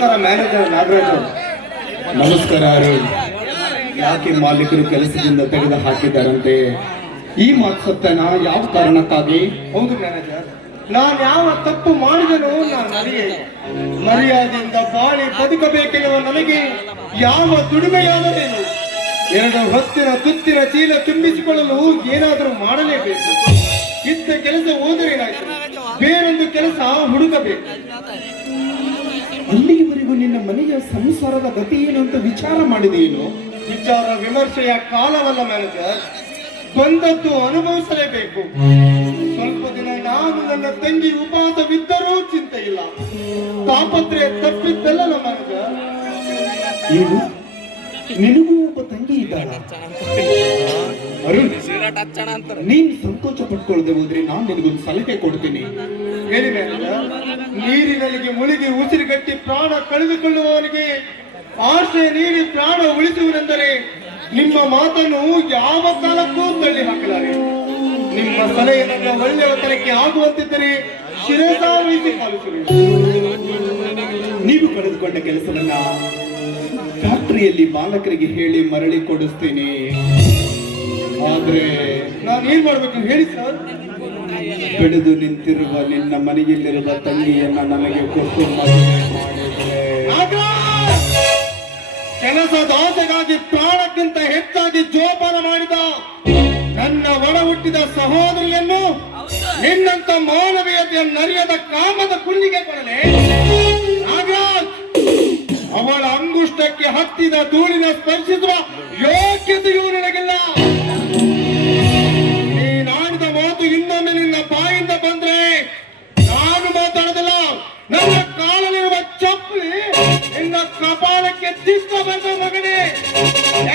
ನಮಸ್ಕಾರ ಮ್ಯಾನೇಜರ್ ನಾಗರಾಜ್. ನಮಸ್ಕಾರ ಅರುಣ್. ಯಾಕೆ ಮಾಲೀಕರು ಕೆಲಸದಿಂದ ತೆಗೆದು ಹಾಕಿದ್ದಾರಂತೆ? ಈ ಮಾತು ಸತ್ಯನಾ? ಯಾವ ಕಾರಣಕ್ಕಾಗಿ? ಹೌದು ಮ್ಯಾನೇಜರ್, ನಾನು ಯಾವ ತಪ್ಪು ಮಾಡಿದನೋ ನಾನು ಮರ್ಯಾದೆಯಿಂದ ಬಾಳಿ ಬದುಕಬೇಕೆನ್ನುವ ನನಗೆ ಯಾವ ದುಡಿಮೆಯಾದರೇನು? 2 ಹೊತ್ತಿನ ತುತ್ತಿನ ಚೀಲ ತುಂಬಿಸಿಕೊಳ್ಳಲು ಏನಾದರೂ ಮಾಡಲೇಬೇಕು. ಇದ್ದ ಕೆಲಸ ಹೋದರೇನಾಯ್ತು, ಬೇರೊಂದು ಕೆಲಸ ಹುಡುಕಬೇಕು. ಅಲ್ಲಿಯವರೆಗೂ ನಿನ್ನ ಮನೆಯ ಸಂಸಾರದ ಗತಿ ಏನು ಅಂತ ವಿಚಾರ ಮಾಡಿದೆಯೇನು? ವಿಚಾರ ವಿಮರ್ಶೆಯ ಕಾಲವಲ್ಲ ಮ್ಯಾನೇಜರ್, ಬಂದದ್ದು ಅನುಭವಿಸಲೇಬೇಕು. ಸ್ವಲ್ಪ ದಿನ ನಾನು ನನ್ನ ತಂಗಿ ಉಪವಾಸವಿದ್ದರೂ ಚಿಂತೆ ಇಲ್ಲ, ತಾಪತ್ರೆ ತಪ್ಪಿದ್ದಲ್ಲ ಮ್ಯಾನೇಜರ್. ಏನು, ನಿನಗೂ ಒಬ್ಬ ತಂಗಿ ಇದ್ದಾಳ? ಅರುಣ್, ನೀನ್ ಸಂಕೋಚ ಪಟ್ಕೊಳ್ಳದೆ ಹೋದ್ರೆ ನಾನು ನಿನಗೊಂದು ಸಲಹೆ ಕೊಡ್ತೀನಿ. ಹೇಳಿ ಮ್ಯಾನೇಜರ್. ನೀರಿನಲ್ಲಿ ಮುಳುಗಿ ಉಸಿರುಗಟ್ಟಿ ಪ್ರಾಣ ಕಳೆದುಕೊಳ್ಳುವವನಿಗೆ ಆಶ್ರಯ ನೀಡಿ ಪ್ರಾಣ ಉಳಿಸುವುದೆಂದರೆ ನಿಮ್ಮ ಮಾತನ್ನು ಯಾವ ಕಾಲಕ್ಕೂ ತಳ್ಳಿ ಹಾಕಲಾರೆ. ನಿಮ್ಮ ಸಲಹೆ ನನ್ನ ಒಳ್ಳೆಯತನಕ್ಕೆ ಆಗುವಂತಿದ್ದರೆ ಶಿರಸಾವಹಿಸಿ ಪಾಲಿಸುವೆ. ನೀವು ಕಳೆದುಕೊಂಡ ಕೆಲಸವನ್ನ ಫ್ಯಾಕ್ಟರಿಯಲ್ಲಿ ಮಾಲಕರಿಗೆ ಹೇಳಿ ಮರಳಿ ಕೊಡಿಸ್ತೀನಿ. ಆದ್ರೆ ನಾನು ಏನ್ ಮಾಡ್ಬೇಕು ಹೇಳಿ ಸರ್? ಬೆಳೆದು ನಿಂತಿರುವ ನಿನ್ನ ಮನೆಯಲ್ಲಿರುವ ತಂಗಿಯನ್ನ ನನಗೆ ಕೊಟ್ಟು ಮದುವೆ ಮಾಡಿದರೆ ಕೆಲಸದ ಆಸೆಗಾಗಿ ಪ್ರಾಣಕ್ಕಿಂತ ಹೆಚ್ಚಾಗಿ ಜೋಪಾನ ಮಾಡಿದ ನನ್ನ ಒಡ ಹುಟ್ಟಿದ ಸಹೋದರಿಯನ್ನು ನಿನ್ನಂತ ಮಾನವೀಯತೆಯ ನರಿಯದ ಕಾಮದ ಕುಳ್ಳಿಗೆ ಕೊಡಲೆ? ನಾಗರಾಜ್, ಅವಳ ಅಂಗುಷ್ಟಕ್ಕೆ ಹತ್ತಿದ ಧೂಳಿನ ಸ್ಪರ್ಶಿಸುವ ಯೋಗ್ಯತೆಯೂ ನನಗಿಲ್ಲ. ನೀನಾಡಿದ ಮಾತು ಇನ್ನೊಮ್ಮೆ ನಿನ್ನ ಬಾಯಿಂದ ಬಂದ್ರೆ ನಾನು ಮಾತಾಡೋದಿಲ್ಲ. ನನ್ನ ಕಾಲಲ್ಲಿರುವ ಚಪ್ಪಲಿ ನಿನ್ನ ಕಪಾಲಕ್ಕೆ ದಿಕ್ಕ ಬಂದ ಮಗನೇ,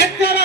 ಎಚ್ಚರ.